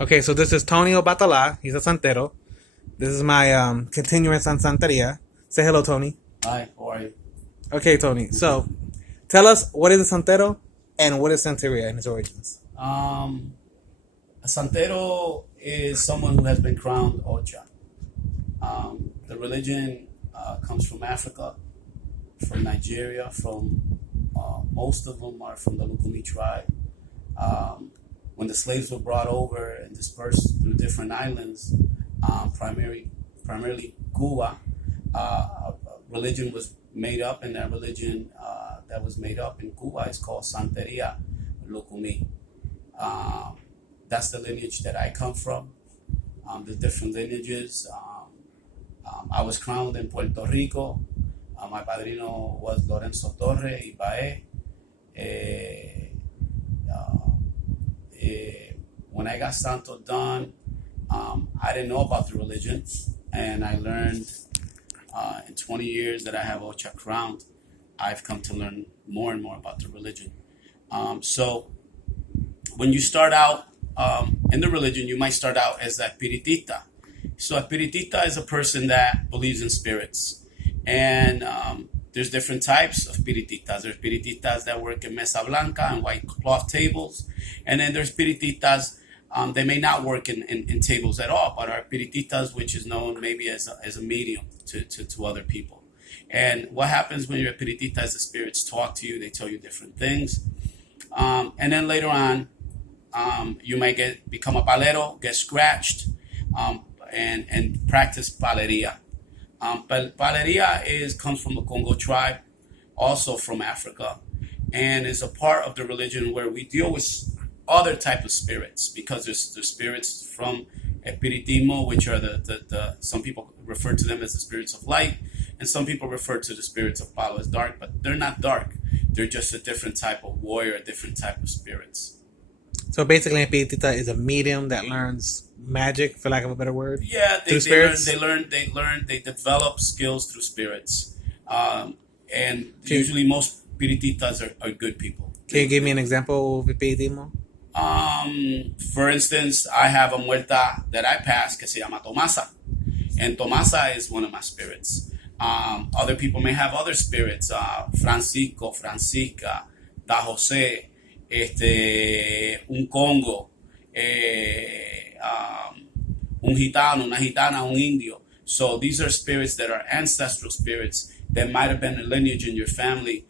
Okay, so this is Tony Obatala. He's a Santero. This is my continuance on Santeria. Say hello, Tony. Hi, how are you? Okay, Tony. So, tell us what is a Santero and what is Santeria in its origins. A santero is someone who has been crowned Ocha. The religion comes from Africa, from Nigeria, from most of them are from the Lukumi tribe. When the slaves were brought over and dispersed through different islands, primarily Cuba, religion was made up, and that religion that was made up in Cuba is called Santeria Lukumi. That's the lineage that I come from. The different lineages. I was crowned in Puerto Rico. My padrino was Lorenzo Torre Ibae. When I got Santo done, I didn't know about the religion, and I learned in 20 years that I have Ocha crowned, I've come to learn more and more about the religion. So when you start out in the religion, you might start out as a espiritista. So a espiritista is a person that believes in spirits. And there's different types of espiritistas. There's espiritistas that work in mesa blanca and white cloth tables. And then there's espiritistas, they may not work in tables at all, but are espiritistas, which is known maybe as a medium to other people. And what happens when you're a espiritista is the spirits talk to you, they tell you different things. And then later on, you might become a palero, get scratched, and practice paleria. Paleria comes from the Congo tribe, also from Africa, and is a part of the religion where we deal with other type of spirits, because there's the spirits from Espiritismo, which are the some people refer to them as the spirits of light, and some people refer to the spirits of Palo as dark, but they're not dark. They're just a different type of warrior, a different type of spirits. So basically, a Espiritista is a medium that learns magic, for lack of a better word. Yeah, they develop skills through spirits, and usually most Espiritistas are good people. Can you give me an example of Espiritismo? For instance, I have a muerta that I pass que se llama Tomasa, and Tomasa is one of my spirits. Other people may have other spirits, Francisco, Francisca, Da Jose, un Congo, un gitano, una gitana, un indio. So these are spirits that are ancestral spirits that might have been a lineage in your family,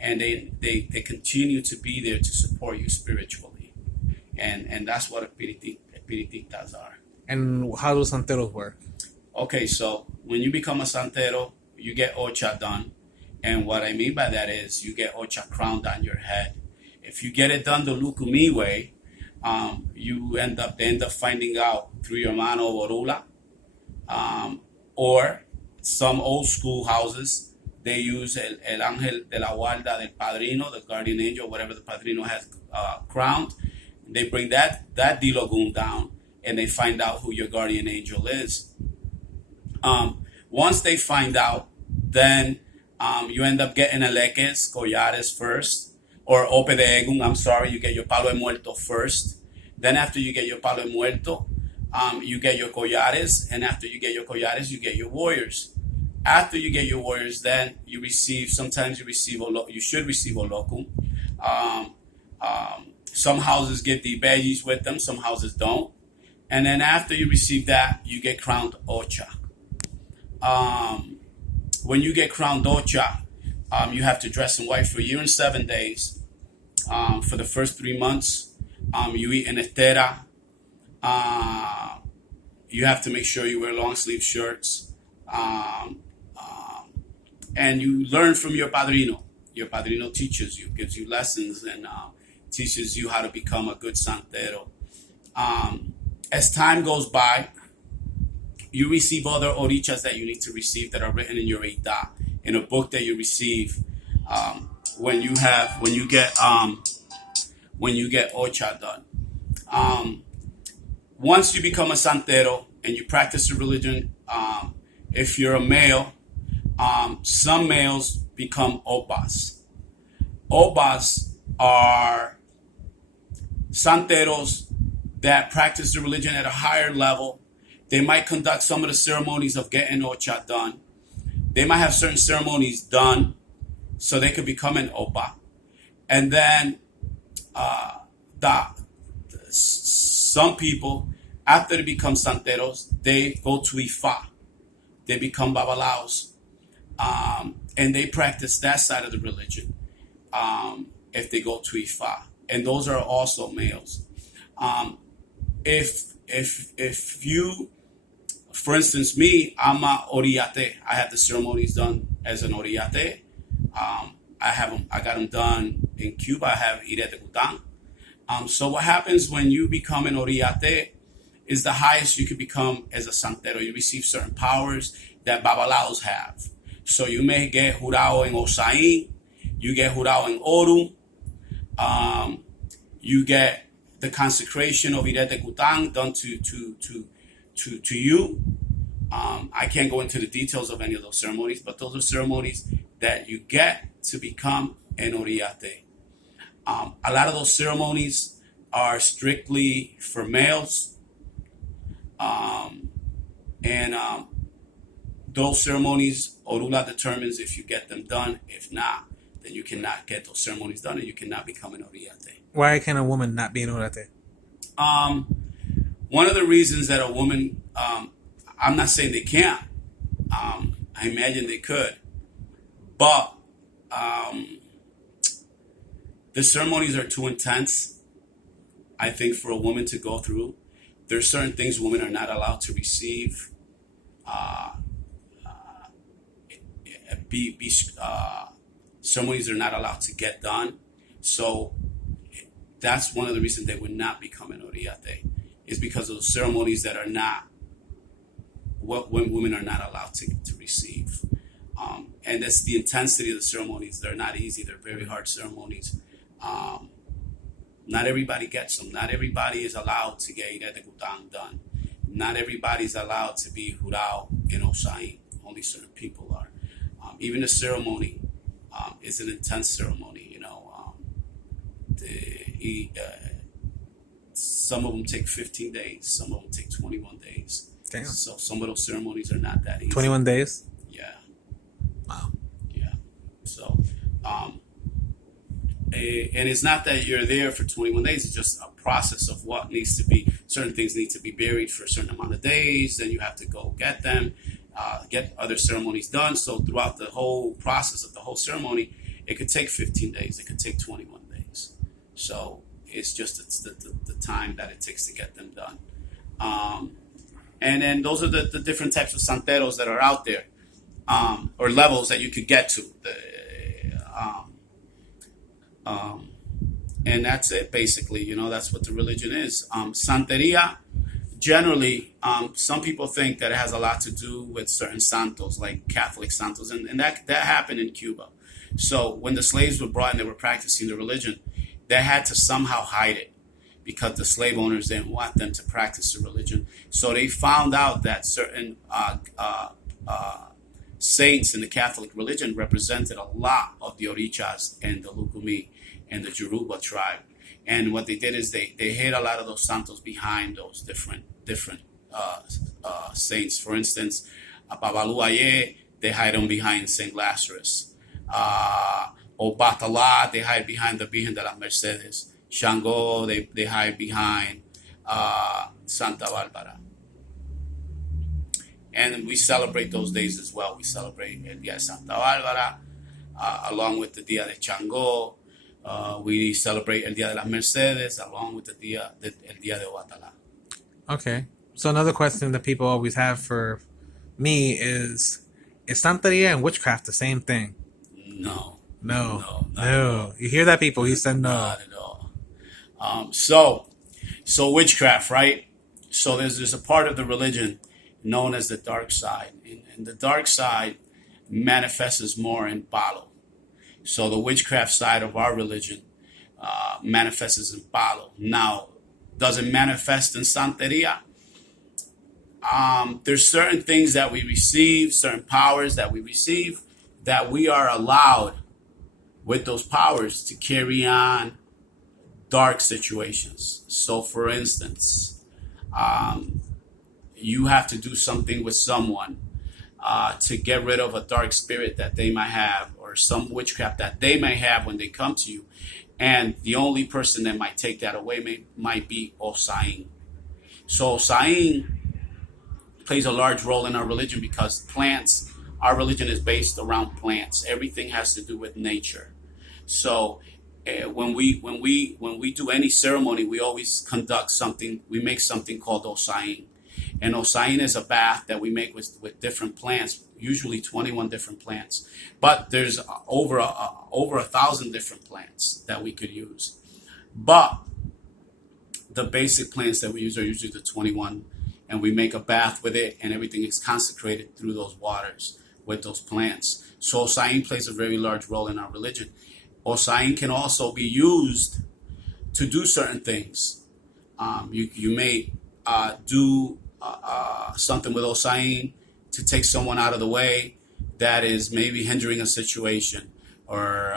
and they continue to be there to support you spiritually. And that's what espiritistas are. And how do santeros work? Okay, so when you become a santero, you get ocha done. And what I mean by that is you get ocha crowned on your head. If you get it done the Lukumi way, they end up finding out through your mano borula, or some old school houses, they use el ángel de la guarda del padrino, the guardian angel, whatever the padrino has crowned. They bring that dilogun down, and they find out who your guardian angel is. Once they find out, then you end up getting aleques, collares first, or ope de egun, you get your palo de muerto first. Then after you get your palo de muerto, you get your collares, and after you get your collares, you get your warriors. After you get your warriors, then you should receive olocum. Some houses get the badges with them, some houses don't. And then after you receive that, you get crowned Ocha. When you get crowned Ocha, you have to dress in white for a year and 7 days. For the first 3 months, you eat in estera. You have to make sure you wear long sleeve shirts. And you learn from your padrino. Your padrino teaches you, gives you lessons, and teaches you how to become a good santero. As time goes by, you receive other orichas that you need to receive that are written in your Eida, in a book that you receive when you get ocha done. Once you become a santero and you practice the religion, if you're a male, some males become obas. Obas are santeros that practice the religion at a higher level. They might conduct some of the ceremonies of getting Ocha done. They might have certain ceremonies done so they could become an Oba. And then some people, after they become Santeros, they go to Ifa. They become Babalawos. And they practice that side of the religion if they go to Ifa. And those are also males. If you, for instance, me, I'm a Oriate. I had the ceremonies done as an Oriate. I got them done in Cuba. I have Ire de Gutang. So what happens when you become an Oriate is the highest you can become as a Santero. You receive certain powers that Babalawos have. So you may get jurado en Osain, you get jurado en Orum, you get the consecration of Ire de Gutang done to you. I can't go into the details of any of those ceremonies, but those are ceremonies that you get to become an Oriate. A lot of those ceremonies are strictly for males. Those ceremonies, Orula determines if you get them done. If not, then you cannot get those ceremonies done and you cannot become an Oriate. Why can a woman not be an Orate? One of the reasons that a woman, I'm not saying they can't. I imagine they could. But the ceremonies are too intense, I think, for a woman to go through. There's certain things women are not allowed to receive. Ceremonies are not allowed to get done. So that's one of the reasons they would not become an Oriate, is because of those ceremonies that are not what women are not allowed to receive. And that's the intensity of the ceremonies. They're not easy. They're very hard ceremonies. Not everybody gets them. Not everybody is allowed to get Ire de Gutang done. Not everybody is allowed to be jurado in Osain. Only certain people are. Even the ceremony is an intense ceremony. You know, some of them take 15 days. Some of them take 21 days. Damn. So some of those ceremonies are not that easy. 21 days? Yeah. Wow. Yeah. So, and it's not that you're there for 21 days. It's just a process of what needs to be. Certain things need to be buried for a certain amount of days. Then you have to go get them, get other ceremonies done. So throughout the whole process of the whole ceremony, it could take 15 days. It could take 21 days. So it's just the time that it takes to get them done. And then those are the different types of santeros that are out there, or levels that you could get to. And that's it, basically. You know, that's what the religion is. Santeria, generally, some people think that it has a lot to do with certain santos, like Catholic santos, and that happened in Cuba. So when the slaves were brought and they were practicing the religion, they had to somehow hide it, because the slave owners didn't want them to practice the religion. So they found out that certain saints in the Catholic religion represented a lot of the Orichas and the Lukumi and the Yoruba tribe. And what they did is they hid a lot of those santos behind those different saints. For instance, Babalawo, they hide them behind St. Lazarus. Obatala, they hide behind the Virgen de las Mercedes. Shango, they hide behind Santa Barbara. And we celebrate those days as well. We celebrate El Día de Santa Bárbara, along with the Día de Chango. We celebrate El Día de las Mercedes, along with El Día de Obatala. Okay. So another question that people always have for me is Santeria and witchcraft the same thing? No. You hear that, people? He said no. Not at all. So witchcraft, right? So there's a part of the religion known as the dark side. And the dark side manifests more in Palo. So the witchcraft side of our religion manifests in Palo. Now, does it manifest in Santeria? There's certain things that we receive, certain powers that we receive, that we are allowed with those powers to carry on dark situations. So, for instance, you have to do something with someone to get rid of a dark spirit that they might have, or some witchcraft that they may have when they come to you. And the only person that might take that away might be Osain. So Osain plays a large role in our religion because plants, our religion is based around plants. Everything has to do with nature. So when we do any ceremony, we always conduct something. We make something called Osain. And Osain is a bath that we make with different plants, usually 21 different plants. But there's over 1,000 different plants that we could use. But the basic plants that we use are usually the 21, and we make a bath with it, and everything is consecrated through those waters with those plants. So Osain plays a very large role in our religion. Osain can also be used to do certain things. You may do something with Osain to take someone out of the way that is maybe hindering a situation, or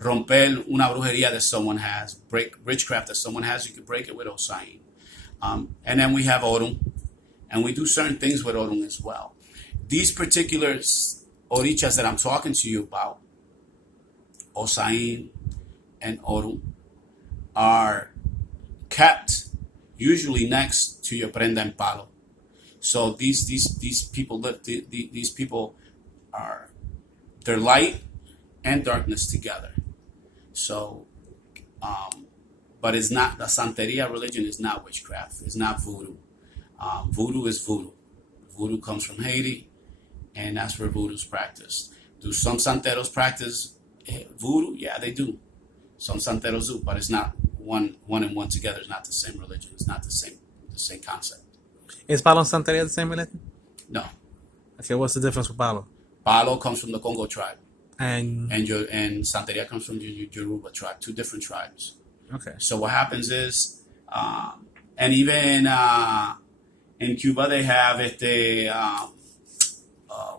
romper una brujería that someone has, break witchcraft that someone has. You could break it with Osain. And then we have Orun, and we do certain things with Orun as well. These particular orichas that I'm talking to you about, Osain and Orun, are kept usually next to your prenda en palo. So these people these people are, they're light and darkness together. So but it's not, the Santeria religion is not witchcraft. It's not voodoo. Voodoo is voodoo. Voodoo comes from Haiti, and that's where voodoo's practiced. Do some Santeros practice voodoo? Yeah, they do. Some Santeros do, but it's not one and one together. It's not the same religion. It's not the same concept. Is Palo and Santeria the same religion? No. Okay, what's the difference with Palo? Palo comes from the Congo tribe, and Santeria comes from the Yoruba tribe. Two different tribes. Okay. So what happens is, and even in Cuba they have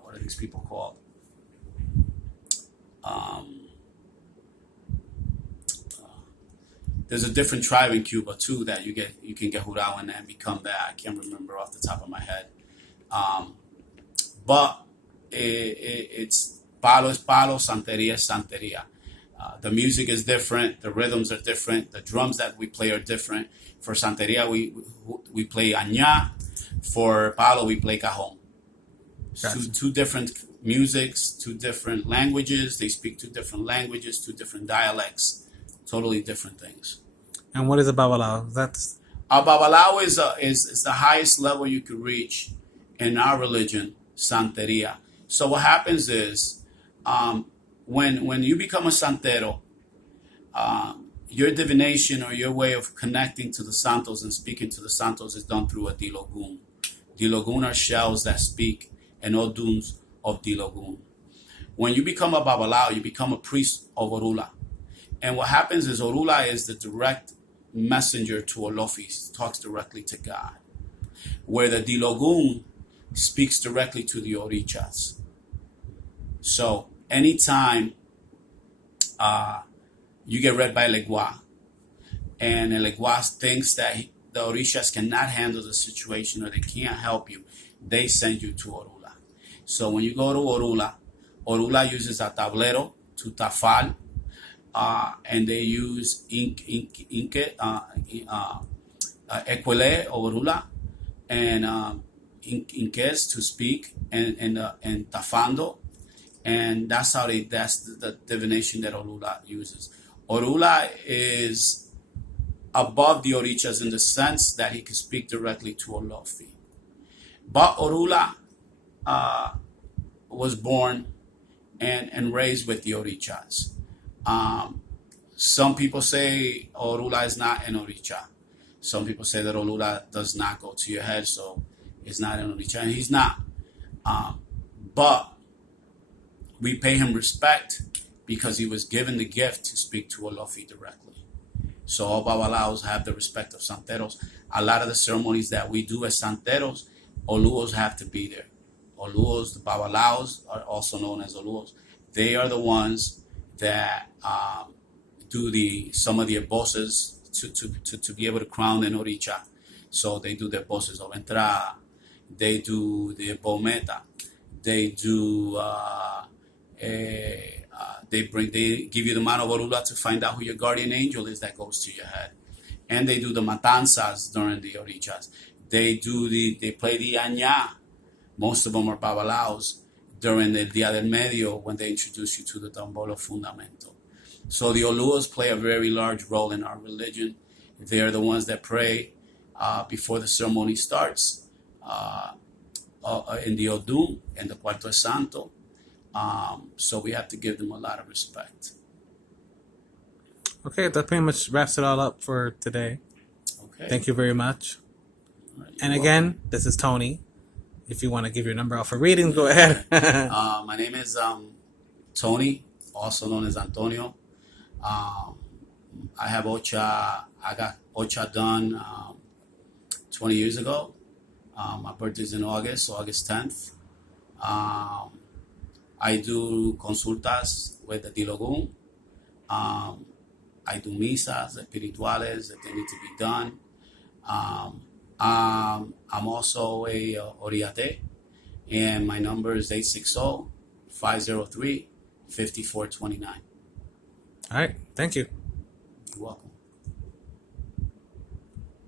what are these people called? There's a different tribe in Cuba too that you can get jurado in and become that. I can't remember off the top of my head. But it's Palo es Palo, Santeria es Santeria. The music is different. The rhythms are different. The drums that we play are different. For Santeria, we play añá. For Palo, we play cajon. Gotcha. Two different musics, two different languages. They speak two different languages, two different dialects, totally different things. And what is a Babalawo? That's a Babalawo is the highest level you could reach in our religion, Santeria. So what happens is, when you become a Santero, your divination or your way of connecting to the Santos and speaking to the Santos is done through a Dilogun. Dilogun are shells that speak, and Oduns of Dilogun. When you become a Babalawo, you become a priest of Orula. And what happens is Orula is the direct messenger to Olofi, talks directly to God. Where the Dilogun speaks directly to the Orichas. So anytime you get read by Legua, and Legua thinks that the Orishas cannot handle the situation or they can't help you, they send you to Orula. So when you go to Orula, Orula uses a tablero to tafal, and they use equele Orula, and inques to speak, and tafando, and that's the divination that Orula uses. Orula is above the Orichas in the sense that he can speak directly to Olofi. But Orula was born and raised with the Orichas. Some people say Orula is not an Oricha. Some people say that Orula does not go to your head, so it's not an Oricha, and he's not. But we pay him respect because he was given the gift to speak to Olofi directly. So all Babalawos have the respect of Santeros. A lot of the ceremonies that we do as Santeros, Oluos have to be there. Oluos, the Babalawos, are also known as Oluos. They are the ones that do some of the bosses to be able to crown an oricha. So they do the bosses of entrada, they do the bometa, they do they give you the mano borula to find out who your guardian angel is that goes to your head, and they do the matanzas during the orichas. They play the añá. Most of them are babalawos during the Dia del Medio when they introduce you to the tambolo fundamento. So the Oluas play a very large role in our religion. They are the ones that pray before the ceremony starts in the Odum and the Cuarto de Santo. So we have to give them a lot of respect. Okay, that pretty much wraps it all up for today. Okay. Thank you very much. Right, And welcome. again, this is Tony. If you want to give your number out for readings, go ahead. My name is Tony, also known as Antonio. I got Ocha done 20 years ago. My birthday is in August 10th. I do consultas with the Dilogun. I do misas espirituales that they need to be done. I'm also a Oriate, and my number is 860-503-5429. All right. Thank you. You're welcome.